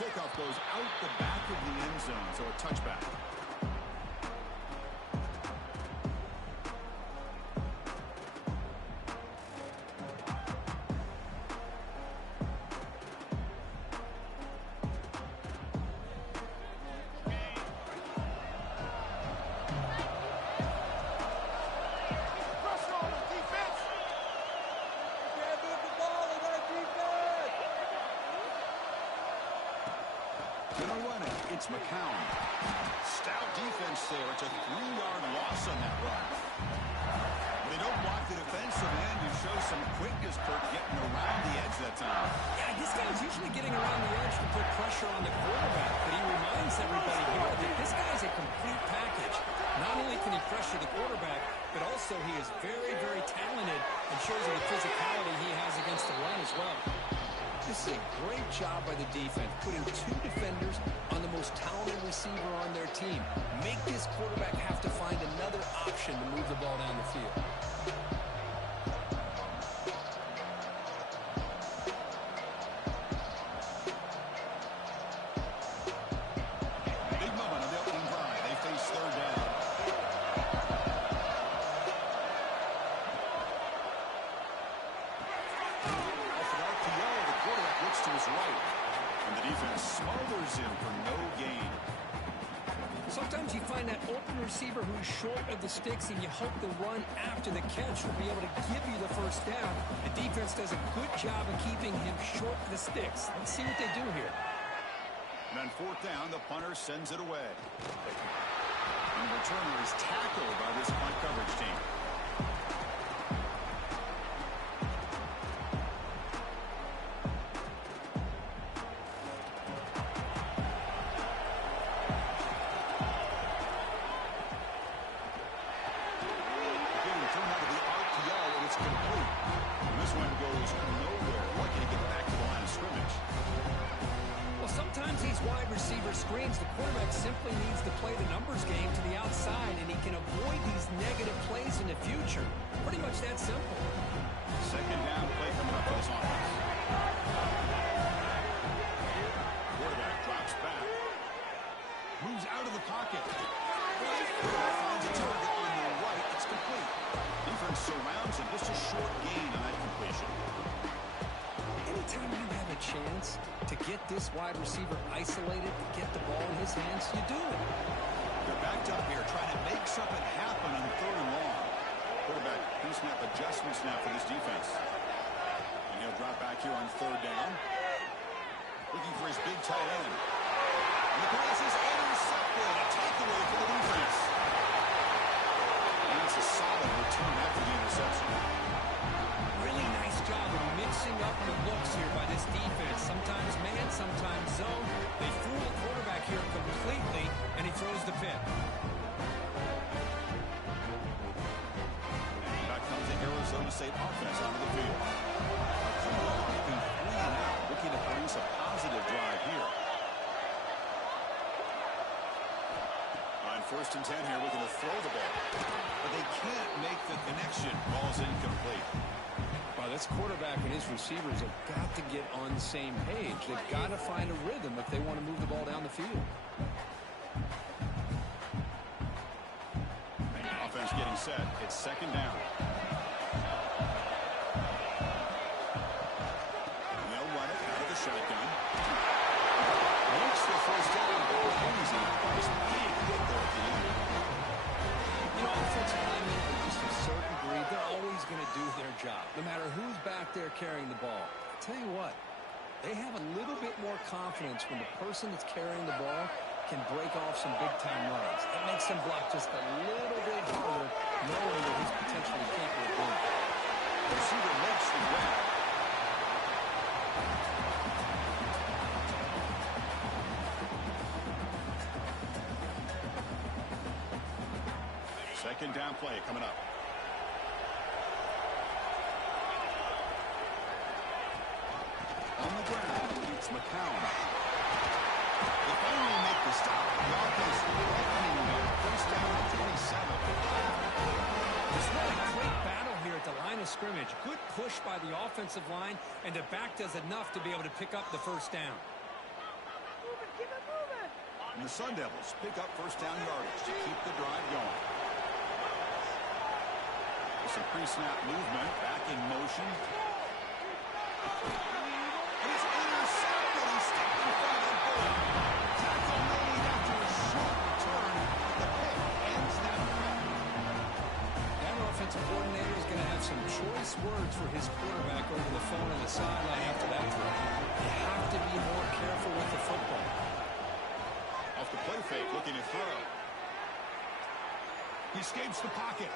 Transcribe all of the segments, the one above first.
kickoff goes out the back of the end zone, so a touchback. It's McCown. Stout defense there. It's a 3-yard loss on that run. They don't block the defensive end. You show some quickness for getting around the edge that time. Yeah, this guy's usually getting around the edge to put pressure on the quarterback, but he reminds everybody here that this guy's a complete package. Not only can he pressure the quarterback, but also he is very, very talented and shows you the physicality he has against the run as well. This is a great job by the defense, putting 2 defenders on the most talented receiver on their team. Make this quarterback have to find another option to move the ball down the field. Big moment on the opening drive. They face third down. To his right, and the defense smothers him for no gain. Sometimes you find that open receiver who's short of the sticks, and you hope the run after the catch will be able to give you the first down. The defense does a good job of keeping him short of the sticks. Let's see what they do here. And on fourth down, the punter sends it away. And the returner is tackled by this punt coverage team. Wide receiver screens, the quarterback simply needs to play the numbers game to the outside, and he can avoid these negative plays in the future. Pretty much that simple. Second down play coming up for this offense. Quarterback drops back. Moves out of the pocket. Finds a target on the right. It's complete. Defense surrounds him. Just a short gain on that completion. Anytime you have a chance to get this wide receiver isolated, to get the ball in his hands, you do it. They're backed up here trying to make something happen on third and long. Quarterback pre-snap adjustments now for this defense. And he'll drop back here on third down. Looking for his big tight end. And the pass is intercepted. A takeaway for the defense. And that's a solid return after the interception. Really nice job of mixing up the looks here by this defense. Sometimes man, sometimes zone. They fool the quarterback here completely, and he throws the pick. And back comes the Arizona State offense onto the field. Looking 3 and out, looking to produce a positive drive here. On 1st and 10 here, looking to throw the ball. But they can't make the connection. Ball's incomplete. Well, this quarterback and his receivers have got to get on the same page. They've got to find a rhythm if they want to move the ball down the field. Offense getting set. It's second down. And they'll run it out of the shotgun. Makes the first down. Easy. Just big hit there at the end. You know, offensive linemen are just a certain breed. They're always going to do their job, no matter who's back there carrying the ball. I'll tell you what, they have a little bit more confidence when the person that's carrying the ball can break off some big-time runs. It makes them block just a little bit harder, knowing that he's potentially capable of doing it. The receiver makes the grab. Second down play coming up. On the ground, it's McCown. They finally make the stop. The offense running there. First down at 27. Just what a great battle here at the line of scrimmage. Good push by the offensive line, and the back does enough to be able to pick up the first down. And the Sun Devils pick up first down yardage to keep the drive going. Some pre-snap movement, back in motion. And it's intercepted. He's stepped in front of the goal. Tackle made after a short return. The pick ends that drive. That offensive coordinator is going to have some choice words for his quarterback over the phone on the sideline after that throw. You have to be more careful with the football. Off the play fake, looking to throw. He escapes the pocket.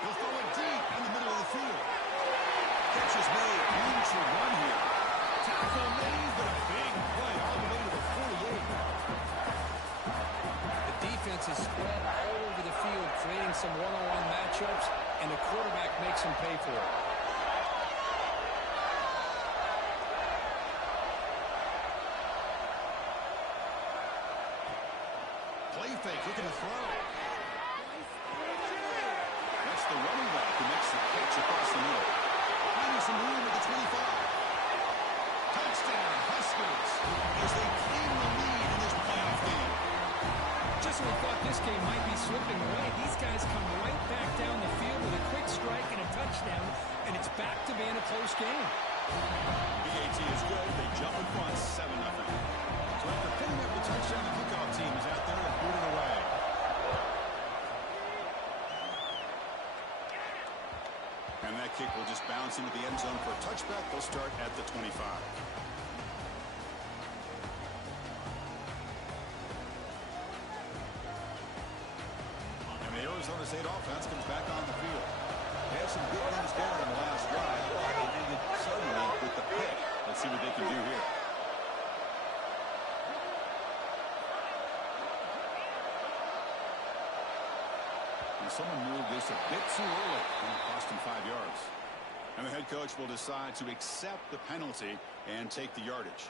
He'll throw it deep in the middle of the field. Catch is made. Room to run here. Tackle made, but a big play all the way to the 48. The defense is spread all over the field, creating some one-on-one matchups, and the quarterback makes them pay for it. Play fake, looking to throw. That's the running back who makes the catch across the middle. Finding some room at the 25. Touchdown, Huskers, as they claim the lead in this playoff game. Just when we thought this game might be slipping away, these guys come right back down the field with a quick strike and a touchdown, and it's back to being a close game. BAT is good. They jump in front 7-0. So after picking up the touchdown, the kickoff team is out there and booting away. And that kick will just bounce into the end zone for a touchback. They'll start at the 25. And the Arizona State offense comes back on the field. They had some good runs there in the last drive, but they ended suddenly with the pick. Let's see what they can do here. And someone moved this a bit too early, and it cost him 5 yards. And the head coach will decide to accept the penalty and take the yardage.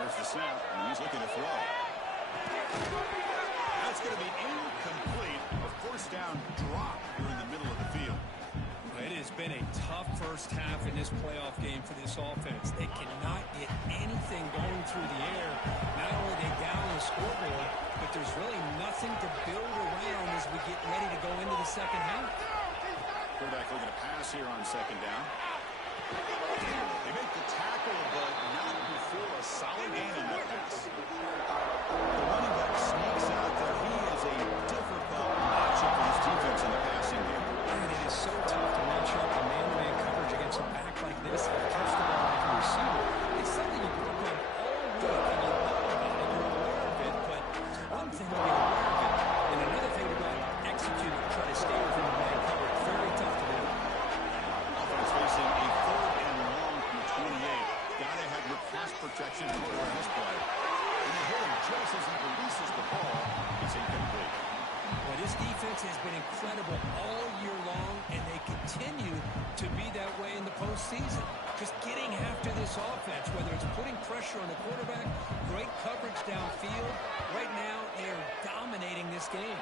There's the snap, and he's looking to throw. That's going to be incomplete. A first down drop here in the middle of the field. It has been a tough first half in this playoff game for this offense. They cannot get anything going through the air. Not only are they down the scoreboard, but there's really nothing to build around as we get ready to go into the second half. Quarterback looking to pass here on second down. They make the tackle, but not before a solid gain on that pass. The running back sneaks out there. He is a difficult matchup for this defense in the passing game. And it is so tough to match up a man-to-man coverage against a back like this and catch the ball like a receiver. It's something you work on all week, and you know about it, you're aware of it, but it's one thing to be aware of it, and another thing to go out and execute and try to stay within the man coverage. Very tough to do. Offense facing a 3rd and long from the 28. Gotta have your pass protection in order on this play. And you hit him just as he releases the ball. It's incomplete. Well, this defense has been incredible all year long, and they continue to be that way in the postseason. Just getting after this offense, whether it's putting pressure on the quarterback, great coverage downfield. Right now, they are dominating this game.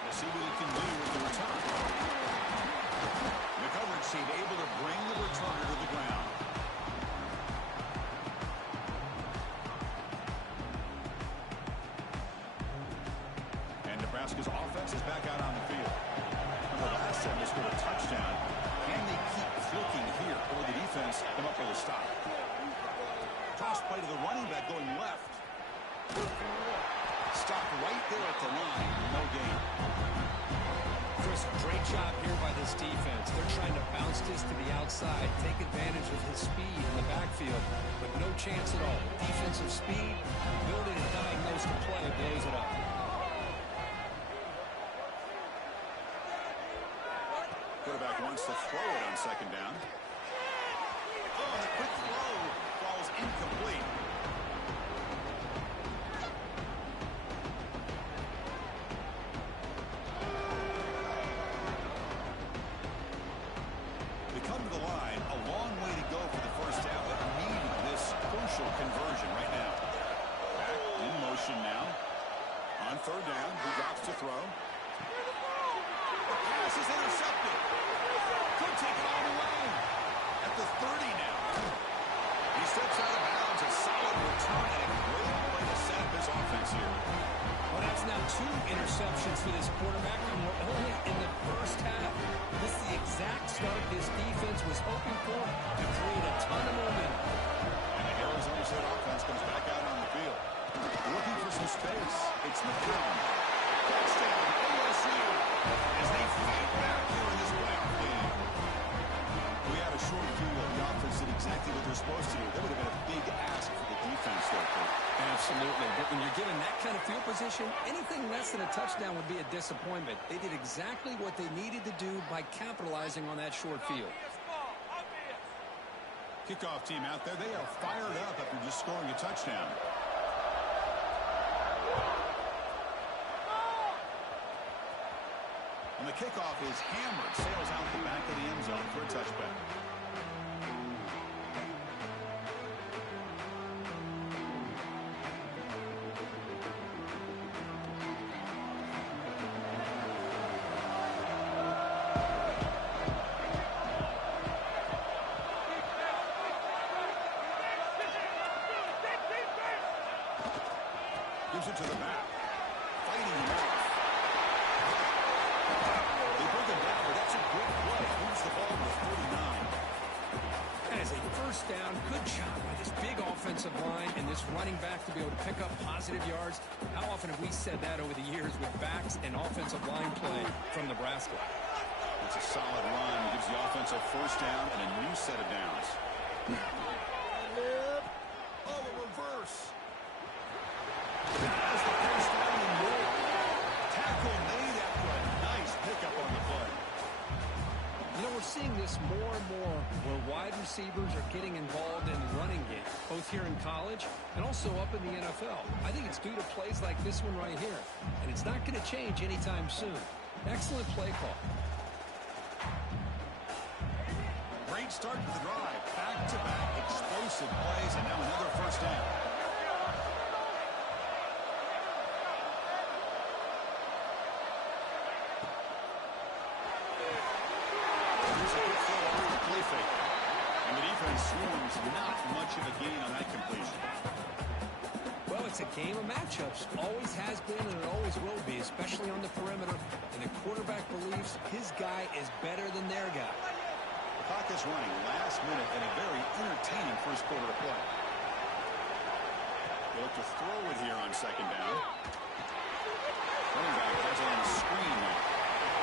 We'll see what he can do with the return. The coverage team able to bring the returner to the ground. And Nebraska's offense is back out on the field. Remember, last time they scored a touchdown. Can they keep clicking here, or the defense come up with a stop? Toss play to the running back going left. Stopped right there at the line. No gain. Chris, great job here by this defense. They're trying to bounce this to the outside, take advantage of his speed in the backfield, but no chance at all. Defensive speed, ability to diagnose the play, blows it up. to throw it on second down. Oh, the quick throw falls incomplete. They come to the line, a long way to go for the first down, but need this crucial conversion right now. Back in motion now. On third down, he drops to throw. The pass is intercepted. Could take it all the way. At the 30 now. He steps out of bounds. A solid return and a great way to set up his offense here. Well, that's now 2 interceptions for this quarterback, and we're only in the first half. This is the exact start this defense was hoping for to create a ton of momentum. And the Arizona State offense comes back out on the field. Looking for some space. It's McCown. Touchdown, ASU, as they fight back here in this playoff game. We had a short view of the offense did exactly what they're supposed to do. That would have been a big ask for the defense there, Kurt. Absolutely. But when you're given that kind of field position, anything less than a touchdown would be a disappointment. They did exactly what they needed to do by capitalizing on that short field. Kickoff team out there. They are fired up after just scoring a touchdown. And the kickoff is hammered. Sails out the back of the end zone for a touchback. Gives it to the back. Fighting him off. They bring him down, but that's a good play. Moves the ball to 49. That is a first down. Good job by this big offensive line and this running back to be able to pick up positive yards. How often have we said that over the years with backs and offensive line play from Nebraska? It's a solid run. Gives the offense a first down and a new set of downs. Oh, a reverse. Has the first down and more. Tackle made after a nice pickup on the play. You know, we're seeing this more and more where wide receivers are getting involved in the running game, both here in college and also up in the NFL. I think it's due to plays like this one right here, and it's not going to change anytime soon. Excellent play call. Great start to the drive. Back-to-back explosive plays, and now another first down. And the defense swarms not much of a gain on that completion. Well, it's a game of matchups. Always has been and it always will be, especially on the perimeter. And the quarterback believes his guy is better than their guy. The clock is running last minute in a very entertaining first quarter of play. They look to throw it here on second down. Running back has it on the screen now.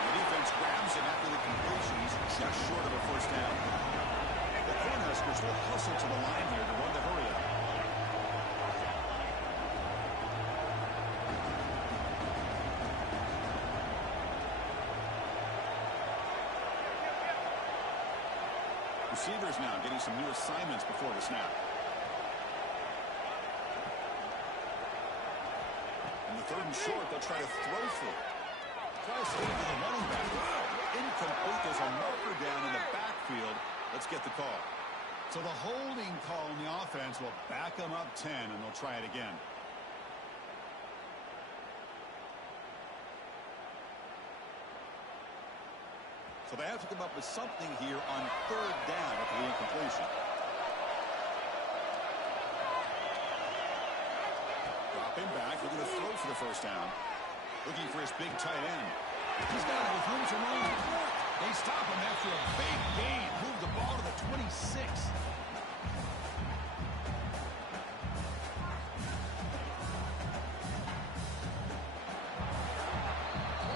The defense grabs him after the completion. He's just short of a first down. The Cornhuskers will hustle to the line here to run the hurry up. Receivers now getting some new assignments before the snap. And the third and short, they'll try to throw for it. Tries to get to the running back. Incomplete. There's a marker down in the backfield. Let's get the call. So the holding call in the offense will back them up 10, and they'll try it again. So they have to come up with something here on third down after the incompletion. Dropping back, looking to throw for the first down. Looking for his big tight end. He's got it with room to run. They stop him after a big gain. Move the ball to the 26.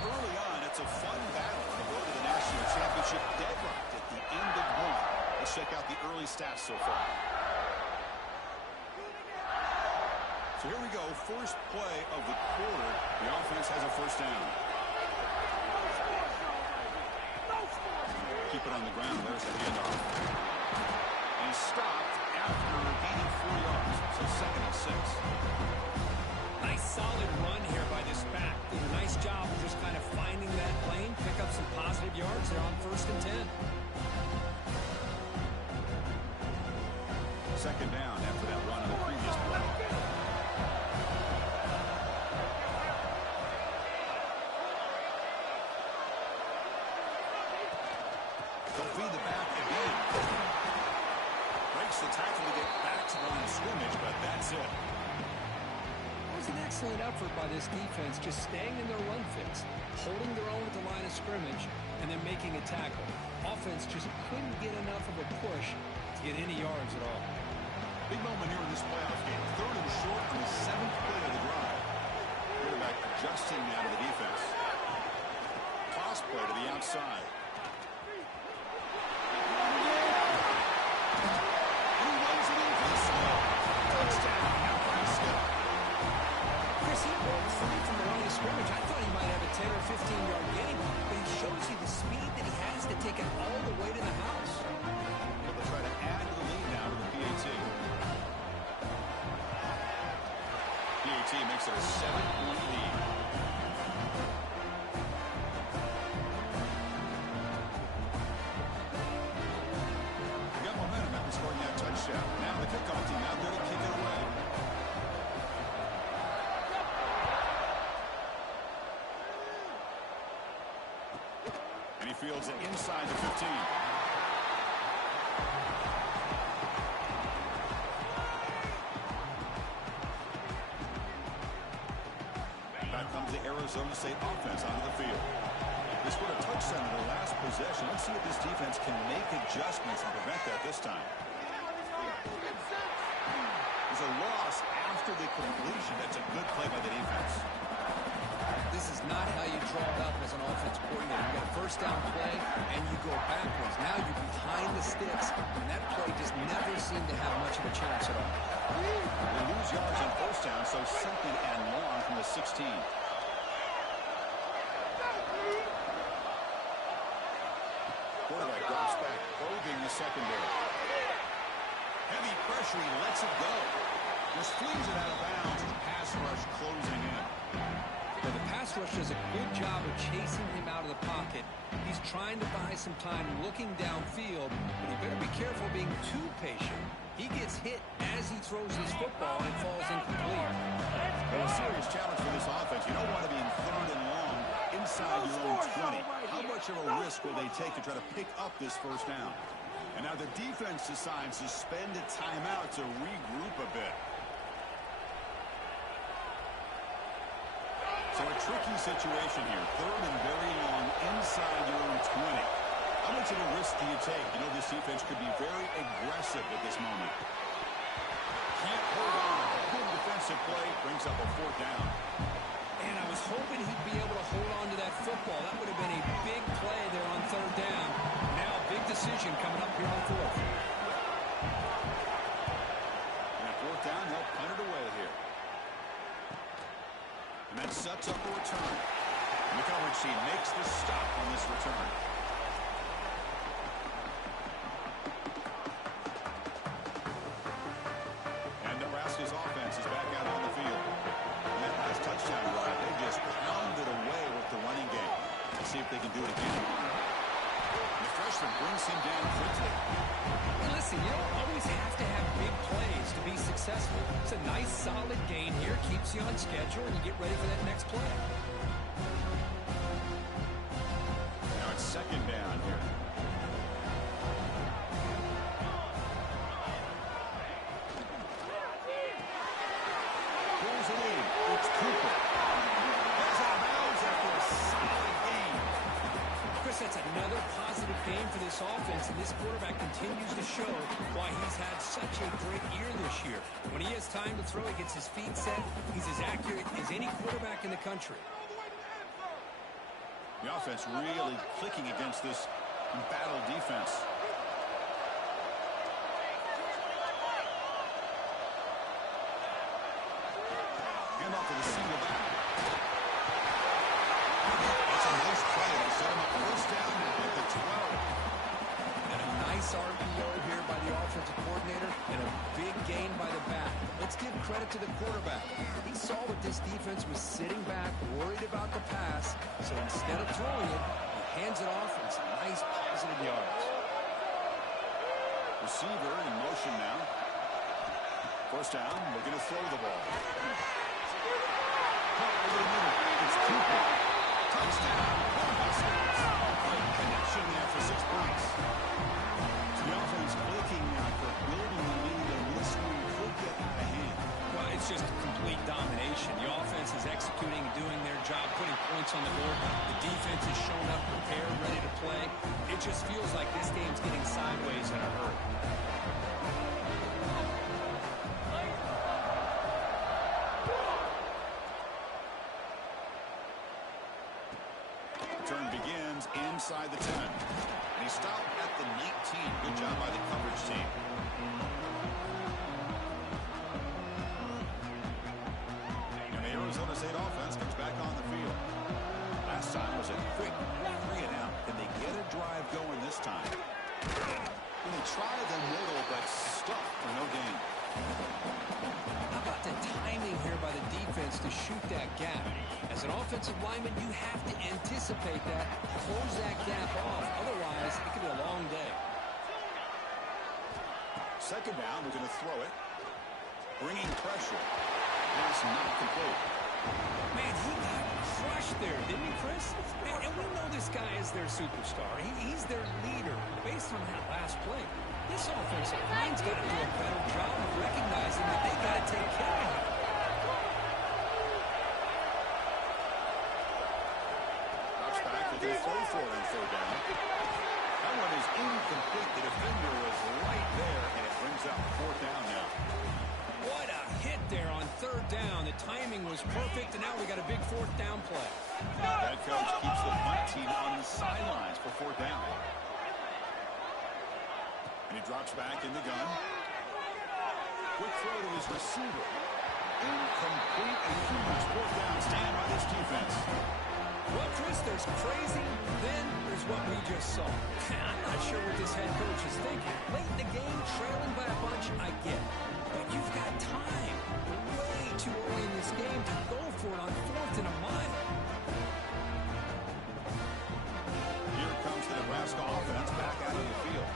Early on, it's a fun battle on the road to the national championship. Deadlocked at the end of one. Let's check out the early stats so far. So here we go, first play of the quarter. The offense has a first down. He keep it on the ground. There's the handoff. And he's stopped after gaining 4 yards. So 2nd and 6. Nice solid run here by this back. Did a nice job of just kind of finding that lane, pick up some positive yards there on 1st and 10. 2nd down after that run on the previous play. They'll feed the back again. Breaks the tackle to get back to the line of scrimmage, but that's it. It was an excellent effort by this defense, just staying in their run fix, holding their own at the line of scrimmage, and then making a tackle. Offense just couldn't get enough of a push to get any yards at all. Big moment here in this playoff game. 3rd and short on the 7th play of the drive. Quarterback adjusting now to the defense. Toss play to the outside. And he runs it in for the score. Touchdown, Nebraska. Chris, he broke free from the line of scrimmage. I thought he might have a 10 or 15-yard gain, but he shows you the speed that he has to take it all the way to the house. But they'll try to add to the lead now to the PAT. PAT makes it a 7-point lead. They got momentum after scoring that touchdown. Now the kickoff team out there to kick it away. And he fields it inside the 15. Comes the Arizona State offense onto the field. They scored a touchdown in their last possession. Let's see if this defense can make adjustments and prevent that this time. There's a loss after the completion. That's a good play by the defense. This is not how you draw it up as an offense coordinator. You got a 1st down play, and you go backwards. Now you're behind the sticks, and that play just never seemed to have much of a chance at all. They lose yards on 1st down, so 2nd and long from the 16. Quarterback drops back, probing the secondary. Heavy pressure, he lets it go. Just flings it out of bounds. The pass rush closing in. Well, the pass rush does a good job of chasing him out of the pocket. He's trying to buy some time looking downfield, but he better be careful being too patient. He gets hit as he throws his football and falls incomplete. Well, a serious challenge for this offense. You don't want to be in 3rd and long inside your own 20. How much of a risk will they take to try to pick up this 1st down? And now the defense decides to spend a timeout to regroup a bit. So a tricky situation here. 3rd and very long inside your own 20. How much of a risk do you take? You know this defense could be very aggressive at this moment. Can't hold on. Good defensive play brings up a 4th down. And I was hoping he'd be able to hold on to that football. That would have been a big play there on 3rd down. Now a big decision coming up here on 4th. And at 4th down, they'll punt it away here. And that sets up a return. McElroy makes the stop on this return. And Nebraska's offense is back out on the field. And that last touchdown drive, they just pounded away with the running game. Let's see if they can do it again. And the freshman brings him down quickly. Hey, listen, you don't always have to have big plays to be successful. It's a nice, solid gain here. Keeps you on schedule, and you get ready for that next play. Now it's 2nd down here. Pulls it in. It's Cooper. That's out of bounds after a solid game. Chris, that's another positive game for this offense, and this quarterback continues to show why he's had such a great year this year. When he has time to throw, he gets his feet set. He's as accurate as any quarterback in the country. The offense really clicking against this embattled defense. Hand off to the single back. That's a nice play. They set him up 1st down at the 12. Nice RPO here by the offensive coordinator and a big gain by the back. Let's give credit to the quarterback. He saw that this defense was sitting back, worried about the pass, so instead of throwing it, he hands it off and some nice positive yards. Receiver in motion now. First down, looking to throw the ball. It's Cooper. Touchdown. Great connection there for 6 points. The offense clicking now for building the lead, and this one could get out of hand. Well, it's just complete domination. The offense is executing and doing their job, putting points on the board. The defense is showing up prepared, ready to play. It just feels like this game's getting sideways in a hurry. Turn begins inside the 10. And he stopped at the 19. Good job by the coverage team. And the Arizona State offense comes back on the field. Last time was a quick 3 and out. Can they get a drive going this time? And they try the middle, but stuck for no gain. How about the timing here by the defense to shoot that gap? As an offensive lineman, you have to anticipate that, close that gap off. Otherwise, it could be a long day. Second down, we're going to throw it. Bringing pressure. Pass not complete. Man, he got crushed there, didn't he, Chris? And we know this guy is their superstar. He's their leader. Based on that last play, this offensive line's got to do a better job of recognizing that they got to take care of him. Drops back with a throw for it on third down. That one is incomplete. The defender was right there, and it brings up fourth down now. What a hit there on third down. The timing was perfect, and now we got a big fourth down play. That coach keeps the punt team on the sidelines for fourth down. And he drops back in the gun. Quick throw to his receiver. Incomplete, and huge fourth down stand by this defense. Well, Chris, there's crazy, then there's what we just saw. I'm not sure what this head coach is thinking. Late in the game, trailing by a bunch, I get it. But you've got time. Way too early in this game to go for it on fourth and a mile. Here comes the Nebraska offense back out of the field.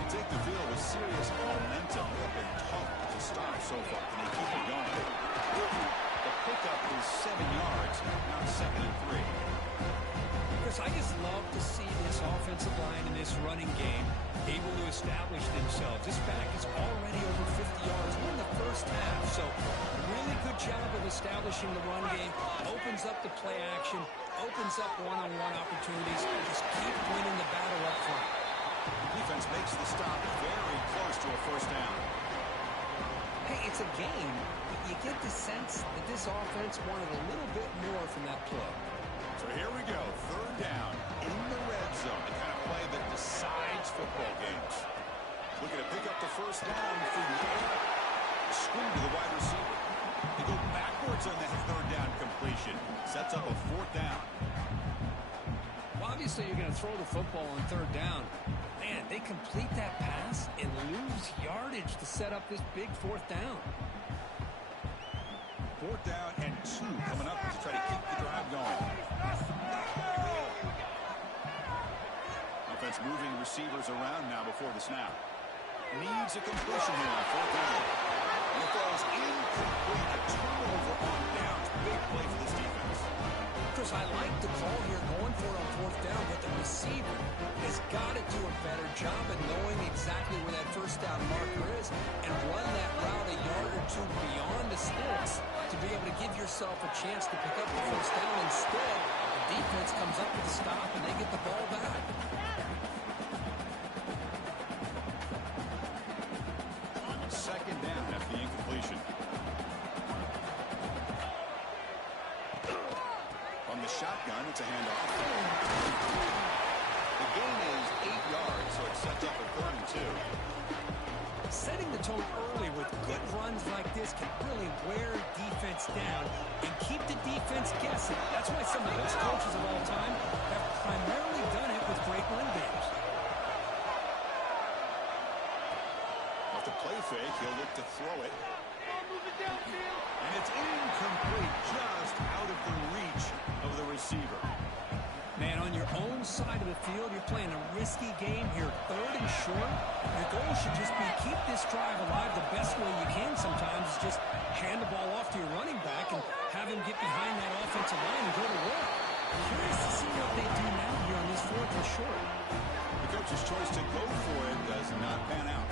They take the field with serious momentum. They've been tough to stop so far. Can they keep it going? The pickup is 7 yards. Now 2nd and 3. Chris, I just love to see this offensive line in this running game able to establish themselves. This back is already over 50 yards. We're in the first half, so really good job of establishing the run game. Opens up the play action, opens up one-on-one opportunities. Just keep winning the battle up front. The defense makes the stop very close to a first down. Hey, it's a game, but you get the sense that this offense wanted a little bit more from that play. So here we go, third down in the red zone, the kind of play that decides football games. Looking to pick up the first down through the air. Screen to the wide receiver. They go backwards on that third down completion. Sets up a fourth down. Well, obviously you're going to throw the football on third down. Man, they complete that pass and lose yardage to set up this big fourth down. Fourth down and 2 coming up to try to keep the drive going. Offense moving receivers around now before the snap. Needs a completion here on fourth down. And it falls incomplete. A turnover on downs. Big play for this defense. Chris, I like the call here going for it on fourth down, but the receiver has got to do a better job of knowing exactly where that first down marker is and run that route a yard or 2 beyond the sticks to be able to give yourself a chance to pick up the first down. Instead, the defense comes up with a stop and they get the ball back. Second down after the incompletion. On the shotgun, it's a handoff. The gain is 8 yards, so it sets up a 3rd and 2. Setting the tone early with good runs like this can really wear defense down and keep the defense guessing. That's why some of the best coaches of all time have primarily done it with great run games. play fake. He'll look to throw it. And it's incomplete, just out of the reach of the receiver. Man, on your own side of the field, you're playing a risky game here. 3rd and short. Your goal should just be keep this drive alive the best way you can sometimes. Is just hand the ball off to your running back and have him get behind that offensive line and go to work. Curious to see what they do now here on this 4th and short. The coach's choice to go for it does not pan out.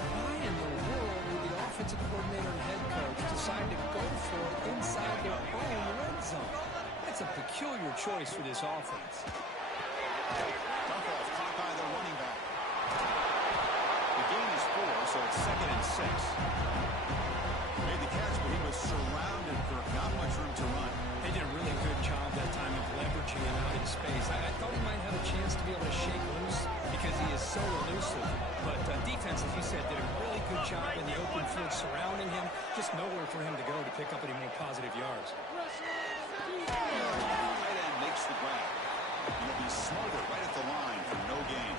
Why in the world would the offensive coordinator and head coach decide to go for it inside their own red zone? That's a peculiar choice for this offense. Dump off caught by the running back. The gain is 4, so it's 2nd and 6. Made the catch, but he was surrounded, Kirk. Not much room to run. They did a really good job that time of leveraging him out in space. I thought he might have a chance to be able to shake loose because he is so elusive. But defense, as you said, did a really good job in the open field surrounding him. Just nowhere for him to go to pick up any more positive yards. Tight end makes the grab. He'll be smarter right at the line for no gain.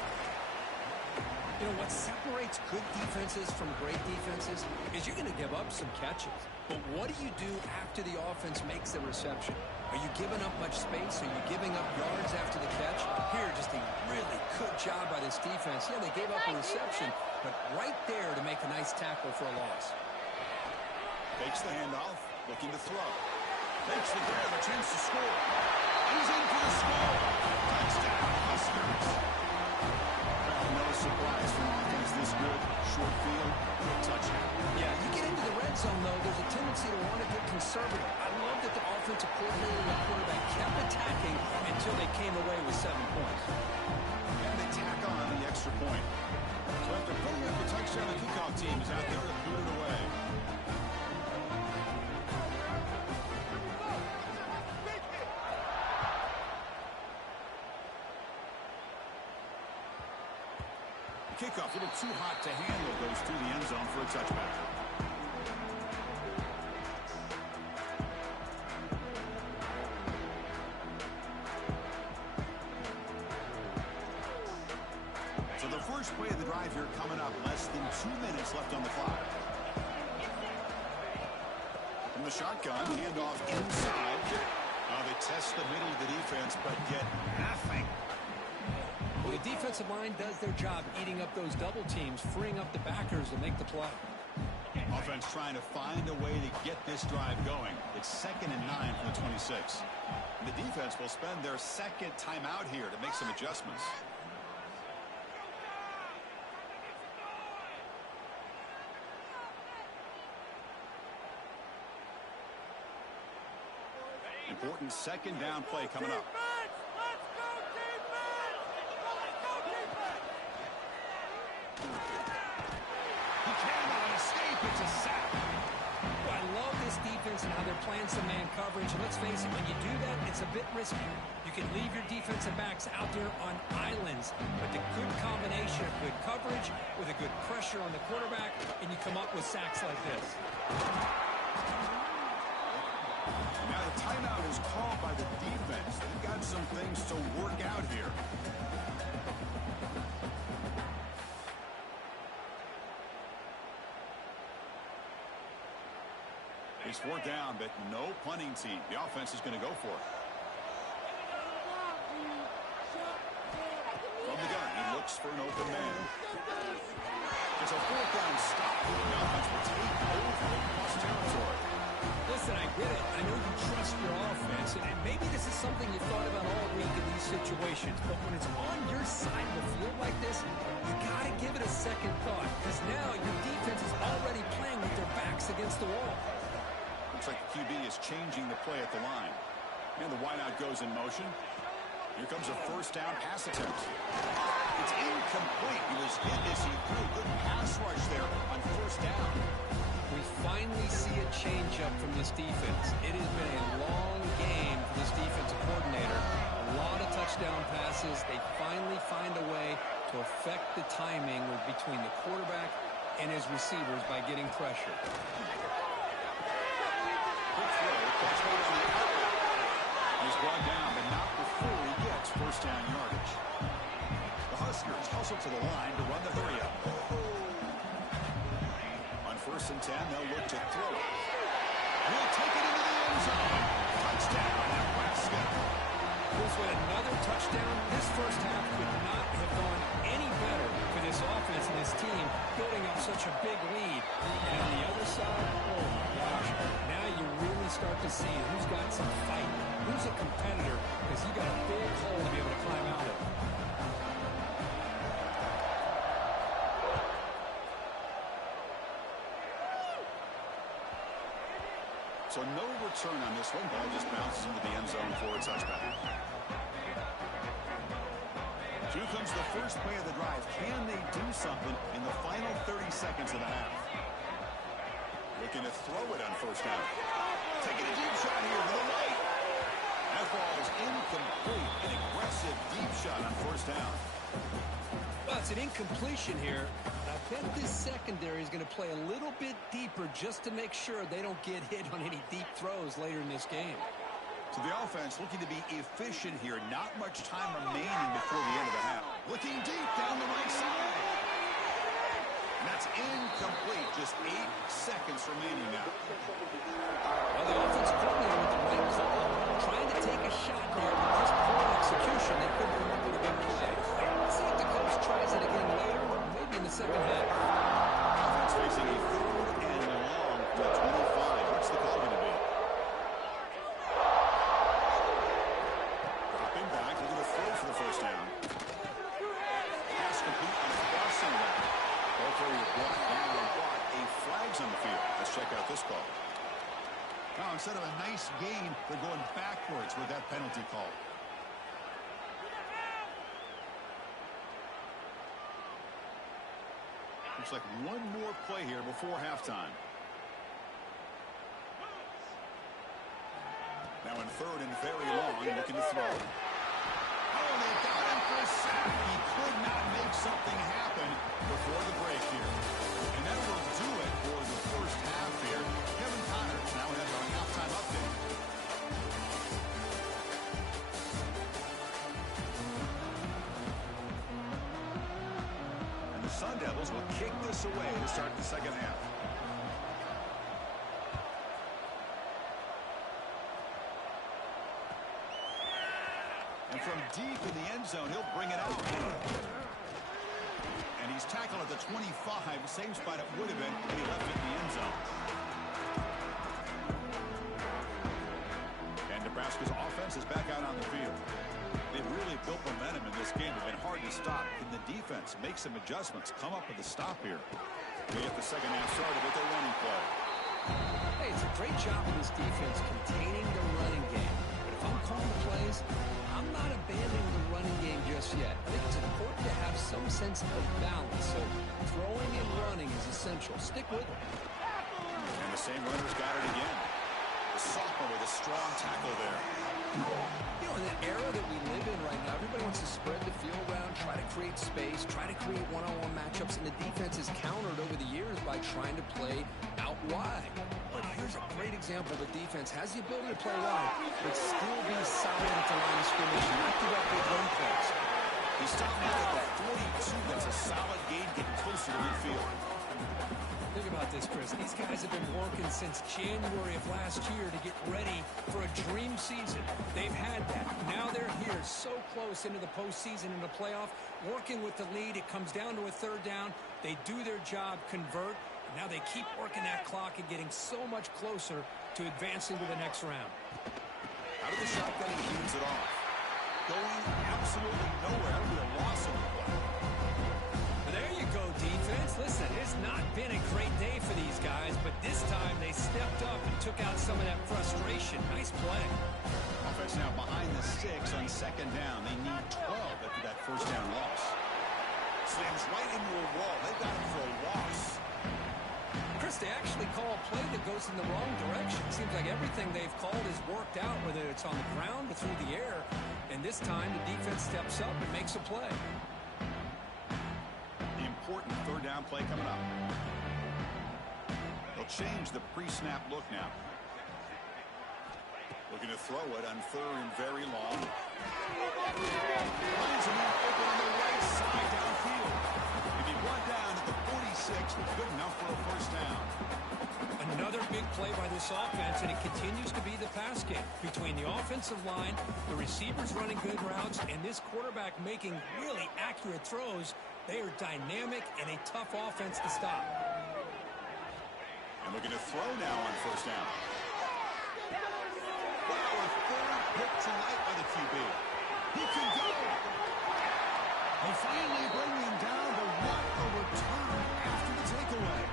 You know, what separates good defenses from great defenses is you're going to give up some catches. But what do you do after the offense makes the reception? Are you giving up much space? Are you giving up yards after the catch? Here, just a really good job by this defense. Yeah, they gave up a reception, but right there to make a nice tackle for a loss. Fakes the handoff, looking to throw. Fakes the grab, a chance to score. He's in for the score. Touchdown, Huskers. Well, no surprise from offense this good. Short field, quick touchdown. Yeah, you get into the red zone, though, there's a tendency to want to get conservative. I love that the offensive coordinator and the quarterback kept attacking until they came away with 7 points. And they tack on the extra point. So after putting up the touchdown, the kickoff team is out there to boot it away. Kickoff, a little too hot to handle, goes through the end zone for a touchback. So the first play of the drive here coming up, less than 2 minutes left on the clock. From the shotgun, handoff inside. They test the middle of the defense, but get nothing. The defensive line does their job eating up those double teams, freeing up the backers to make the play. Offense trying to find a way to get this drive going. It's 2nd and 9 from the 26. The defense will spend their second timeout here to make some adjustments. Important 2nd down play coming up. It's a sack. Well, I love this defense and how they're playing some man coverage. And let's face it, when you do that, it's a bit risky. You can leave your defensive backs out there on islands. But the good combination of good coverage with a good pressure on the quarterback, and you come up with sacks like this. Now the timeout is called by the defense. They've got some things to work out here. He's 4th down, but no punting team. The offense is going to go for it. From the gun, he looks for an open man. It's a 4th down stop. The offense will take over across territory. Listen, I get it. I know you trust your offense, and maybe this is something you thought about all week in these situations, but when it's on your side of the field like this, you got to give it a second thought, because now your defense is already playing with their backs against the wall. Looks like the QB is changing the play at the line. And the wideout goes in motion. Here comes a 1st down pass attempt. It's incomplete. He was hit as he threw a good pass rush there on 1st down. We finally see a change-up from this defense. It has been a long game for this defensive coordinator. A lot of touchdown passes. They finally find a way to affect the timing between the quarterback and his receivers by getting pressure. He's brought down, but not before he gets 1st down yardage. The Huskers hustle to the line to run the hurry-up. 1st and 10. They'll look to throw it. He'll take it into the end zone. Touchdown, Nebraska. This with another touchdown. This first half could not have gone any better for this offense and this team, building up such a big lead. And on the other side, oh my gosh, now you really start to see who's got some fight, who's a competitor, because you got a big hole to be able to climb out of. So no return on this one. Ball just bounces into the end zone for a touchback. Here comes the first play of the drive. Can they do something in the final 30 seconds of the half? Looking to throw it on 1st down. Taking a deep shot here to the right. That ball is incomplete. An aggressive deep shot on 1st down. Well, it's an incompletion here. I bet this secondary is going to play a little bit deeper just to make sure they don't get hit on any deep throws later in this game. So the offense looking to be efficient here. Not much time remaining before the end of the half. Looking deep down the right side. And that's incomplete. Just 8 seconds remaining now. Well, the offensive coordinator with the right call, trying to take a shot there, but just poor execution. They couldn't come up with a good play. Let's see if the coach tries it again later, maybe in the second half. Offense facing a 3rd and long to 25. What's the call going to be? Dropping back, looking to throw for the 1st down. Pass complete on a crossing route. Ball carrier brought down, but a flag's on the field. Let's check out this call. Now, instead of a nice gain, they're going backwards with that penalty call. Looks like one more play here before halftime. Now in 3rd and very long, looking to throw. Oh, they got him for a sack. He could not make something happen before the break here. And that will do it for the first half here. Kevin Connors now has our halftime update. And the Sun Devils will kick this away to start the second half. And from deep in the end zone, he'll bring it out. And he's tackled at the 25, same spot it would have been when he left it in the end zone. And Nebraska's offense is back out on the field. They've really built momentum in this game. They've been hard to stop. Can the defense make some adjustments, come up with a stop here? They get the second half started with their running play. Hey, it's a great job of this defense containing the running game. But if I'm calling the plays, I'm not abandoning the running game just yet. I think it's important to have some sense of balance. So throwing and running is essential. Stick with it. And the same runner's got it again. The sophomore with a strong tackle there. You know, in the era that we live in right now, everybody wants to spread the field around, try to create space, try to create one-on-one matchups, and the defense has countered over the years by trying to play out wide. But here's a great example. The defense has the ability to play wide, but still be solid at the line of scrimmage, not give up big run plays. He stopped back at the 42. That's a solid gain, getting closer to midfield. Think about this, Chris. These guys have been working since January of last year to get ready for a dream season. They've had that. Now they're here so close into the postseason and the playoff, working with the lead. It comes down to a 3rd down. They do their job, convert. And now they keep working that clock and getting so much closer to advancing to the next round. Out of the shotgun, he moves it off. Going absolutely nowhere with a loss in the play. There you go, defense. Listen, it's not been a great day for these guys, but this time they stepped up and took out some of that frustration. Nice play. Offense now behind the 6 on 2nd down. They need 12 after that 1st down loss. Slams right into a wall. They've got him for a loss. Chris, they actually call a play that goes in the wrong direction. Seems like everything they've called has worked out, whether it's on the ground or through the air. And this time the defense steps up and makes a play. Important 3rd down play coming up. They'll change the pre-snap look now. Looking to throw it on 3rd and very long. Finds a man open on the right side downfield. He'll be brought down at the 46. 6, good enough for a first down. Another big play by this offense, and it continues to be the pass game. Between the offensive line, the receivers running good routes, and this quarterback making really accurate throws, they are dynamic and a tough offense to stop. And looking to throw now on first down. Wow, a third pick tonight by the QB. He can go. They finally bring him down, but what a return after the takeaway.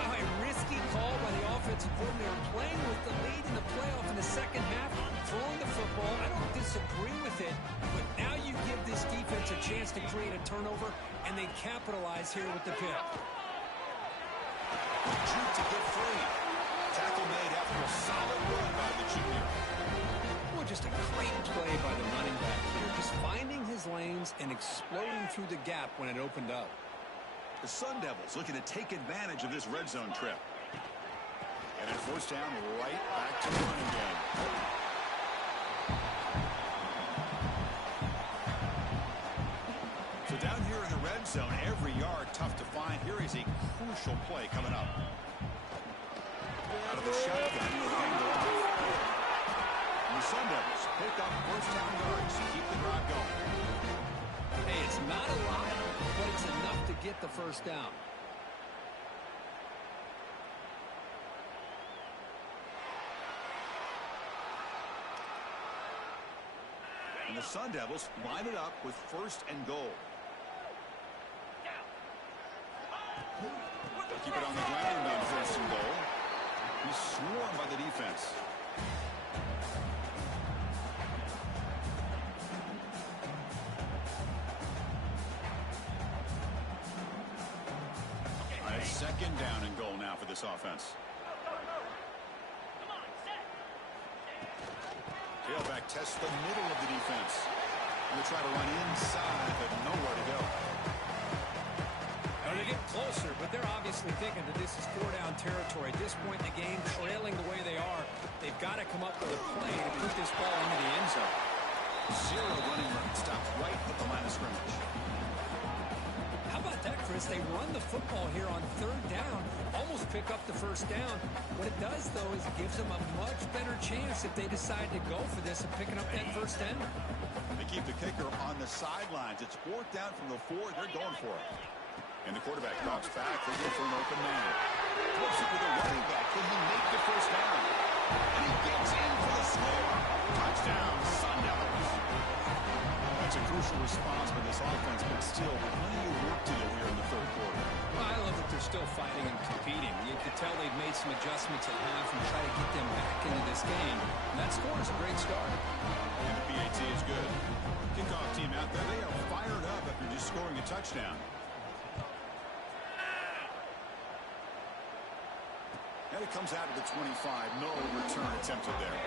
Wow, a risky call by the offensive coordinator, playing with the lead in the playoff in the second half, throwing the football. I don't disagree with it, but now you give this defense a chance to create a turnover, and they capitalize here with the pick. Juke to get free. Tackle made after a solid run by the junior. Well, just a great play by the running back here, just finding his lanes and exploding through the gap when it opened up. The Sun Devils looking to take advantage of this red zone trip. And at first down, right back to the running game. So down here in the red zone, every yard tough to find. Here is a crucial play coming up. Out of the shotgun, he'll hand it off. And the Sun Devils pick up first down yards to keep the drive going. Hey, it's not a lot, but it's enough to get the first down. And the Sun Devils line it up with first and goal. Keep it on the ground on first and goal. He's swarmed by the defense. All right, second down and goal now for this offense. Tailback tests the middle of the defense. They'll try to run inside, but nowhere to go. Now they get closer, but they're obviously thinking that this is four-down territory. At this point in the game, trailing the way they are, they've got to come up with a play to put this ball into the end zone. Zero running room, stopped right at the line of scrimmage. How about that, Chris? They run the football here on third down, almost pick up the first down. What it does, though, is it gives them a much better chance if they decide to go for this of picking up that first down. They keep the kicker on the sidelines. It's fourth down from the 4. They're going for it. And the quarterback drops back, looking for an open man. Flips it with a running back. Can he make the first down? And he gets in for the score. Touchdown, Sun Devils. That's a crucial response by this offense, but still plenty of work to do here in the third quarter. Well, I love that they're still fighting and competing. You can tell they've made some adjustments at half and try to get them back into this game. And that score is a great start. And the PAT is good. Kickoff team out there, they are fired up after just scoring a touchdown. And it comes out of the 25. No return attempted there.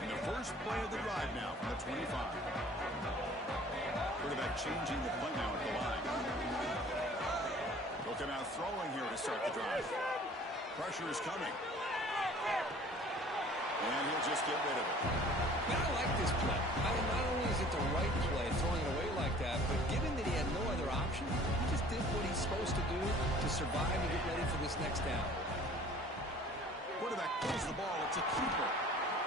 And the first play of the drive now from the 25. Quarterback changing the play now at the line. They'll come out throwing here to start the drive. Pressure is coming. And he'll just get rid of it. I like this play. Not only is it the right play, throwing it away like that, but given that he had no other option, he just did what he's supposed to do to survive and get ready for this next down. Quarterback pulls the ball. It's a keeper.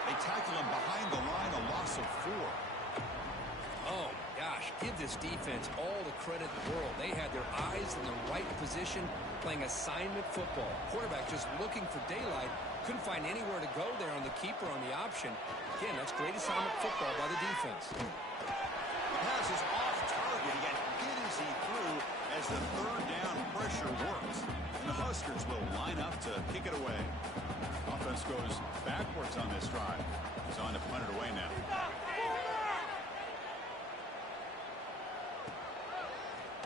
They tackle him behind the line, a loss of 4. Oh, gosh, give this defense all the credit in the world. They had their eyes in the right position, playing assignment football. Quarterback just looking for daylight. Couldn't find anywhere to go there on the keeper on the option. Again, that's great assignment football by the defense. The pass is off target. He got hit as he threw as the third down pressure works. And the Huskers will line up to kick it away. Offense goes backwards on this drive. He's on to punt it away now.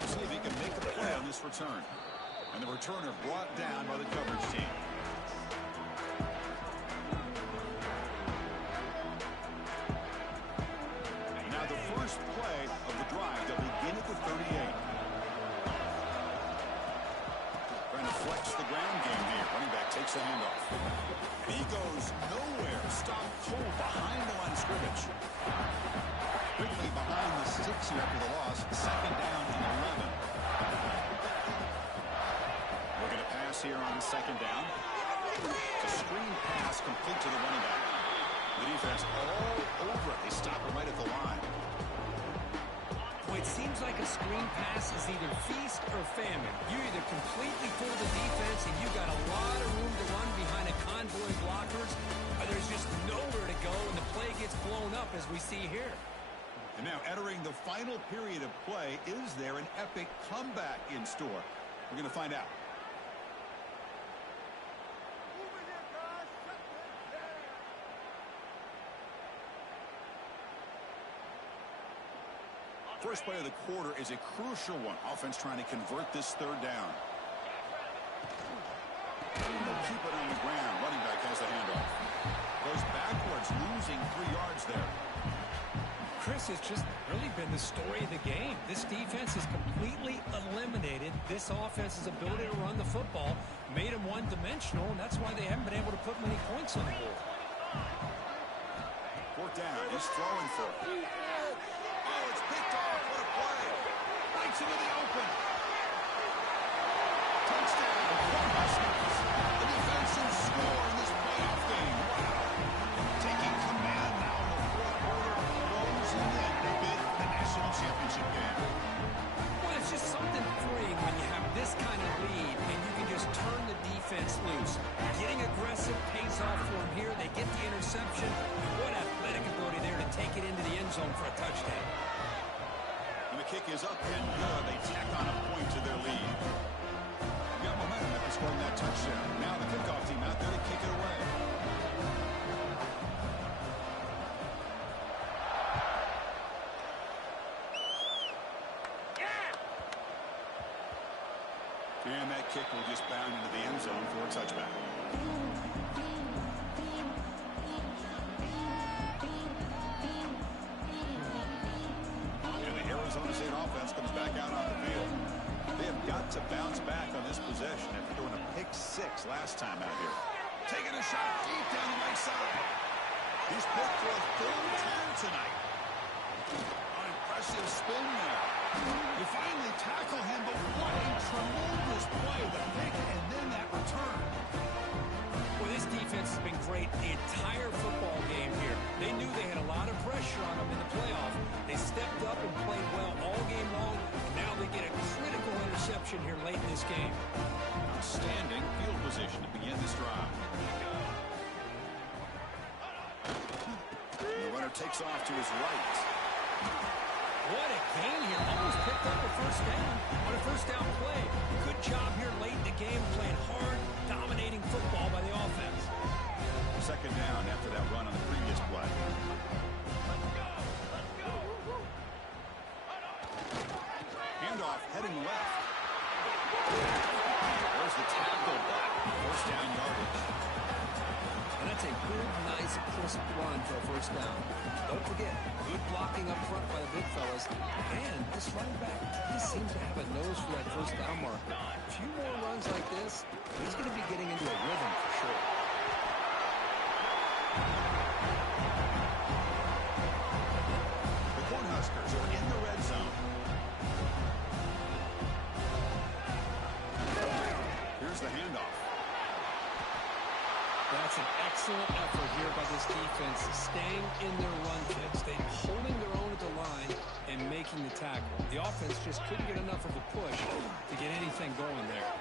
See if he can make a play on this return. And the returner brought down by the coverage team. Now the first play of the drive, they'll begin at the 38. Trying to flex the ground game here. Running back takes the handoff. He goes nowhere. Stopped cold behind the line of scrimmage. Quickly behind the 6 here after the loss. Second down and 11. We're going to pass here on second down. It's a screen pass complete to the running back. The defense all over it. They stop it right at the line. Well, it seems like a screen pass is either feast or famine. You either completely fool the defense and you got a lot of room to run behind a convoy of blockers, or there's just nowhere to go and the play gets blown up as we see here. And now entering the final period of play, is there an epic comeback in store? We're going to find out. First play of the quarter is a crucial one. Offense trying to convert this third down. They'll keep it on the ground. Running back has the handoff. Goes backwards, losing 3 yards there. Chris, has just really been the story of the game. This defense has completely eliminated this offense's ability to run the football, made them one-dimensional, and that's why they haven't been able to put many points on the board. Fourth down. He's throwing for it. Oh, it's picked off. What a play. Right into the open. Touchdown. Cornhuskers. The defensive score in this playoff game. Wow. Taking command now in the fourth quarter, closing in to bid the national championship game. Well, it's just something freeing when you have this kind of lead and you can just turn the defense loose. Getting aggressive pays off for them here. They get the interception. And what athletic ability there to take it into the end zone for a touchdown. And the kick is up and good. They tack on a point to their lead. We got momentum after scoring that touchdown. Now the kickoff team out there to kick it away. And that kick will just bound into the end zone for a touchback. And the Arizona State offense comes back out on the field. They have got to bounce back on this possession after throwing a pick 6 last time out here. Taking a shot deep down the right side. He's picked for a third time tonight. An impressive spin there. You finally tackle him, but what a tremendous play. The pick and then that return. Well, this defense has been great the entire football game here. They knew they had a lot of pressure on them in the playoff. They stepped up and played well all game long, and now they get a critical interception here late in this game. Outstanding field position to begin this drive. The runner takes off to his right. What a gain here. Almost picked up a first down on a first down play. Good job here late in the game, playing hard, dominating football by the offense. Second down after that run on the previous play. Handoff heading left. There's the tackle, but first down yardage. And that's a good, nice, crisp run for a first down. Don't forget, good blocking up front by the big fellas. And this running back, he seems to have a nose for that first down marker. A few more runs like this, he's going to be getting into a rhythm for sure. The Cornhuskers are in the red zone. Here's the handoff. That's an excellent effort here by this defense, staying in their run kit, staying holding their own at the line and making the tackle. The offense just couldn't get enough of a push to get anything going there.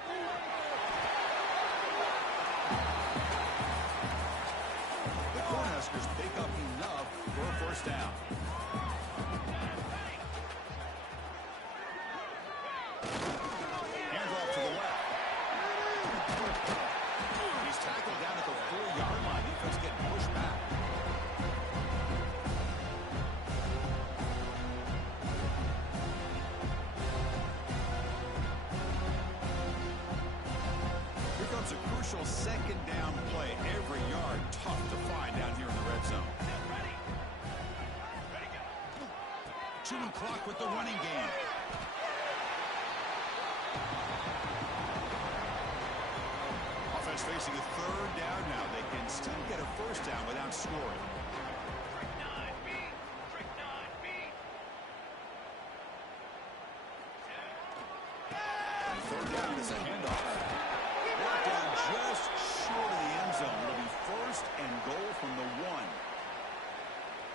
The Cornhuskers pick up enough for a first down. Handoff to the left. He's tackled down at the 4-yard line. Defense getting pushed back. Here comes a crucial second down play. Every yard tough to find down here in the red zone. Shooting clock with the running game. Offense He's facing a third down now. They can still get a first down without scoring. Third down is a handoff. Brought down just short of the end zone. It'll be first and goal from the 1.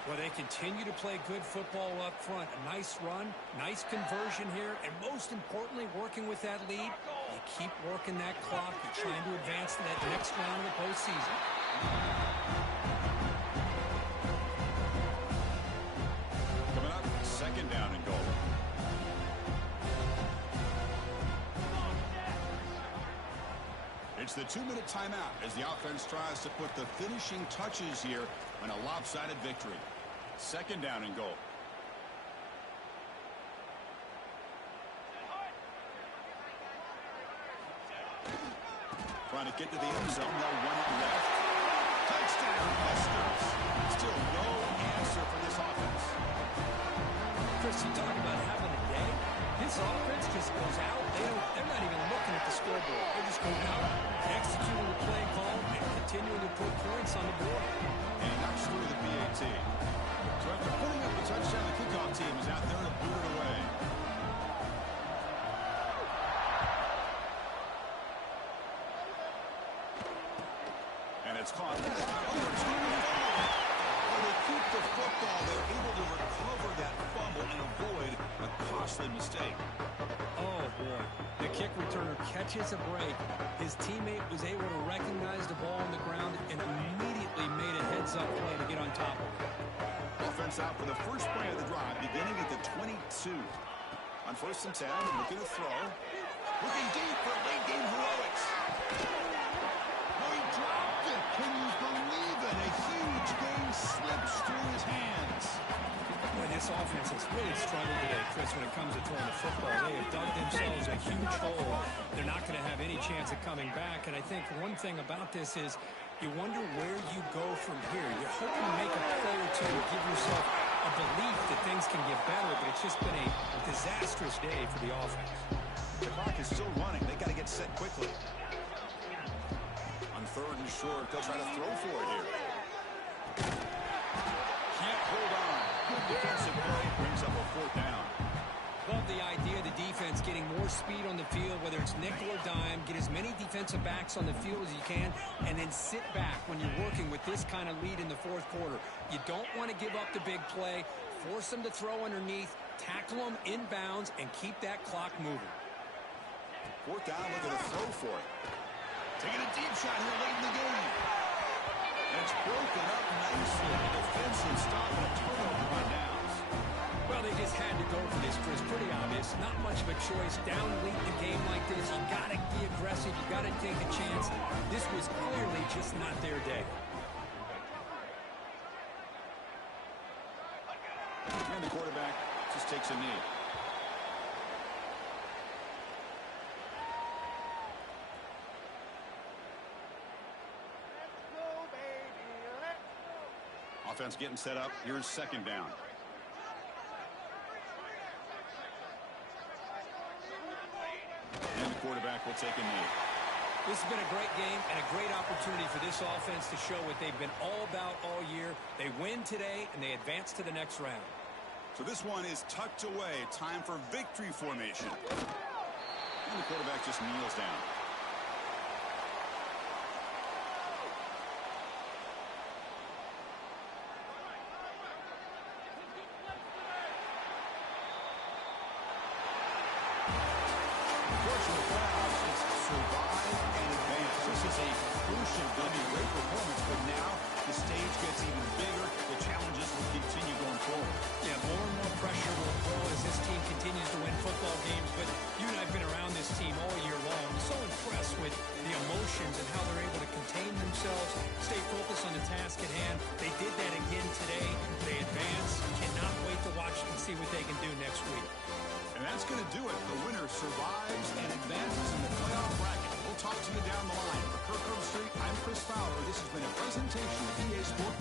Well, they continue to play good football up front. A nice run, nice conversion here, and most importantly, working with that lead, you keep working that clock. You're trying to advance to that next round of the postseason. Coming up, second down and goal. It's the 2-minute timeout as the offense tries to put the finishing touches here on a lopsided victory. Second down and goal. Trying to get to the end zone. No one on left. Touchdown, Huskers. Still no answer for this offense. Chris, you talk about having a day. This offense just goes out. They're not even looking at the scoreboard. They just go out, executing the play call, and continuing to put points on the board. And he knocks through the PAT. So after putting up the touchdown, the kickoff team is out there to boot it away. And it's caught. When they keep the football, they're able to recover that fumble and avoid a costly mistake. Oh, boy. The kick returner catches a break. His teammate was able to recognize the ball on the ground and immediately made a heads-up play to get on top of it. Offense out for the first play of the drive, beginning at the 22. On 1st and 10, looking to throw. Looking deep for late-game heroics. Oh, he dropped it. Can you believe it? A huge game slips through his hands. Boy, this offense has really struggled today, Chris, when it comes to throwing the football. They have dug themselves a huge hole. They're not going to have any chance of coming back. And I think one thing about this is you wonder where you go from here. You're hoping to make a play or two to give yourself a belief that things can get better, but it's just been a disastrous day for the offense. The clock is still running. They got to get set quickly. On 3rd and short, they'll try to throw for it here. Can't hold on. Good defensive play brings up a 4th down. Love the idea of the defense getting more speed on the field, whether it's nickel or dime, get as many defensive backs on the field as you can, and then sit back when you're working with this kind of lead in the 4th quarter. You don't want to give up the big play, force them to throw underneath, tackle them inbounds, and keep that clock moving. 4th down, look at the throw for it. Taking a deep shot here late in the game. And it's broken up nicely. The defensive stop and a turnover on downs. Well, they just had to go for this, Chris. Pretty obvious. Not much of a choice. Down late in the game like this, you got to be aggressive. You got to take a chance. This was clearly just not their day. And the quarterback just takes a knee. Offense getting set up. Here's 2nd down. And the quarterback will take a knee. This has been a great game and a great opportunity for this offense to show what they've been all about all year. They win today, and they advance to the next round. So this one is tucked away. Time for victory formation. And the quarterback just kneels down. Unfortunately for us, it's survive and advance. This is a crucial game. Great performance, but now the stage gets even bigger. The challenges will continue going forward. Yeah, more and more pressure will grow as this team continues to win football games. But you and I have been around this team all year long. I'm so impressed with the emotions and how they're able to contain themselves, stay focused on the task at hand. They did that again today. They advance. Cannot wait to watch and see what they can do next week. And that's going to do it. The winner survives and advances in the playoff bracket. We'll talk to you down the line. For Kirk Street, I'm Chris Fowler. This has been a presentation of EA Sports.